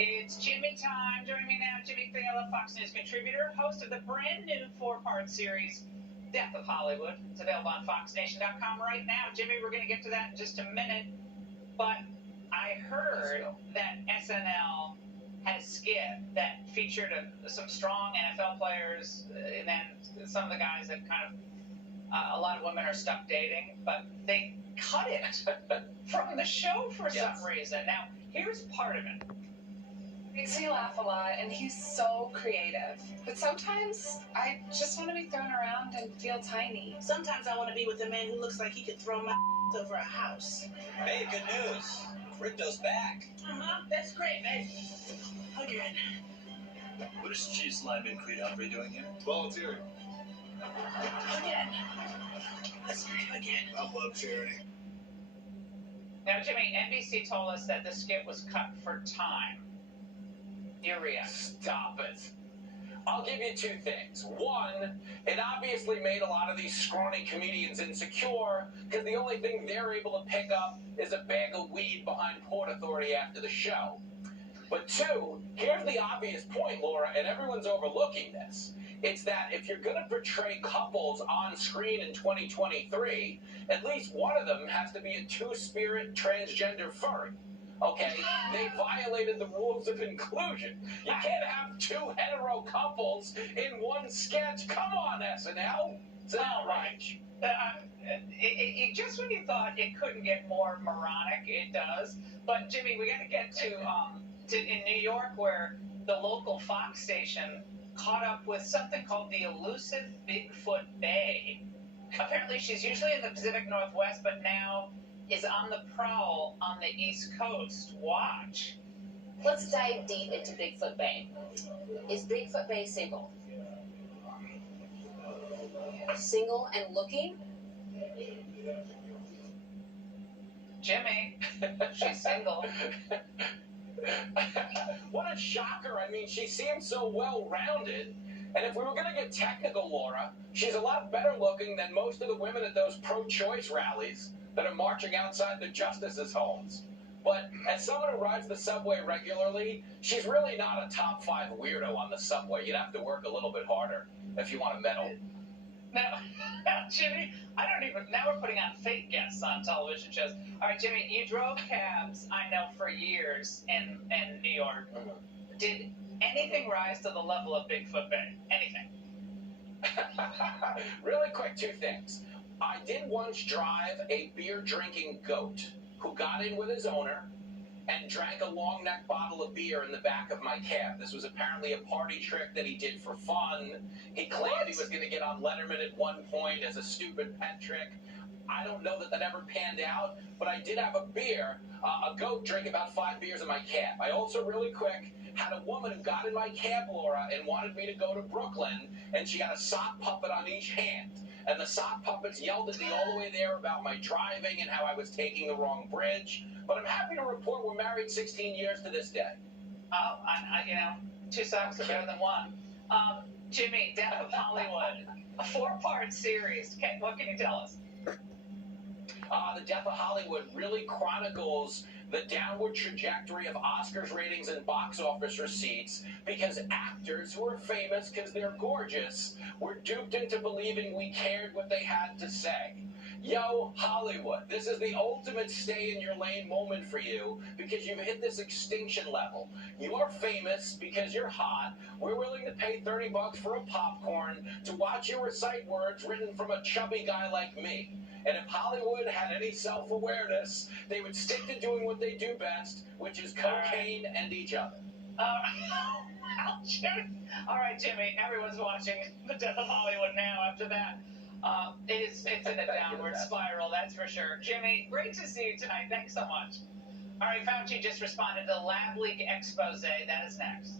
It's Jimmy time. Joining me now, Jimmy Fallon, Fox News contributor, host of the brand new 4-part series, Death of Hollywood. It's available on FoxNation.com right now. Jimmy, we're going to get to that in just a minute. But I heard that SNL had a skit that featured some strong NFL players, and then some of the guys that kind of, a lot of women are stuck dating, but they cut it from the show for some reason. Now, here's part of it. Makes me laugh a lot, and he's so creative. But sometimes I just want to be thrown around and feel tiny. Sometimes I want to be with a man who looks like he could throw my over a house. Hey, good news. Ricto's back. That's great, babe. Again. What is Chiefs lineman Creed Humphrey doing here? Volunteering. Again. Let's do it again. I love charity. Now, Jimmy, NBC told us that the skit was cut for time. Your reaction? Stop it. I'll give you two things. One, it obviously made a lot of these scrawny comedians insecure because the only thing they're able to pick up is a bag of weed behind Port Authority after the show. But two, here's the obvious point, Laura, and everyone's overlooking this. It's that if you're going to portray couples on screen in 2023, at least one of them has to be a two-spirit transgender furry. Okay, they violated the rules of inclusion. You can't have two hetero couples in one sketch. Come on, SNL. It's an outrage. Just when you thought it couldn't get more moronic, it does. But Jimmy, we got to get to in New York, where the local Fox station caught up with something called the elusive Bigfoot Bay. Apparently, she's usually in the Pacific Northwest, but now is on the prowl on the East Coast. Watch. Let's dive deep into Bigfoot Bay. Is Bigfoot Bay single? Single and looking? Jimmy, she's single. What a shocker. I mean, she seems so well-rounded. And if we were going to get technical, Laura, she's a lot better looking than most of the women at those pro-choice rallies that are marching outside the justices' homes. But as someone who rides the subway regularly, she's really not a top 5 weirdo on the subway. You'd have to work a little bit harder if you want to medal. Now, Jimmy, now we're putting on fake guests on television shows. All right, Jimmy, you drove cabs, I know, for years in New York. Did anything rise to the level of Bigfoot Bay? Anything? Really quick, two things. I did once drive a beer-drinking goat who got in with his owner and drank a long-neck bottle of beer in the back of my cab. This was apparently a party trick that he did for fun. He claimed he was going to get on Letterman at one point as a stupid pet trick. I don't know that ever panned out, but I did have a goat drink about 5 beers in my cab. I also, really quick, had a woman who got in my cab, Laura, and wanted me to go to Brooklyn, and she had a sock puppet on each hand. And the sock puppets yelled at me all the way there about my driving and how I was taking the wrong bridge. But I'm happy to report we're married 16 years to this day. Oh, you know, 2 socks are better than one. Jimmy, Death of Hollywood, a 4-part series. What can you tell us? The Death of Hollywood really chronicles the downward trajectory of Oscars ratings and box office receipts because actors who are famous because they're gorgeous were duped into believing we cared what they had to say. Yo, Hollywood, this is the ultimate stay-in-your-lane moment for you because you've hit this extinction level. You are famous because you're hot. We're willing to pay $30 for a popcorn to watch you recite words written from a chubby guy like me. And if Hollywood had any self-awareness, they would stick to doing what they do best, which is cocaine and each other. All right, Jimmy, everyone's watching The Death of Hollywood now after that. It's in a downward spiral, that's for sure. Jimmy, great to see you tonight. Thanks so much. All right, Fauci just responded to the Lab Leak expose. That is next.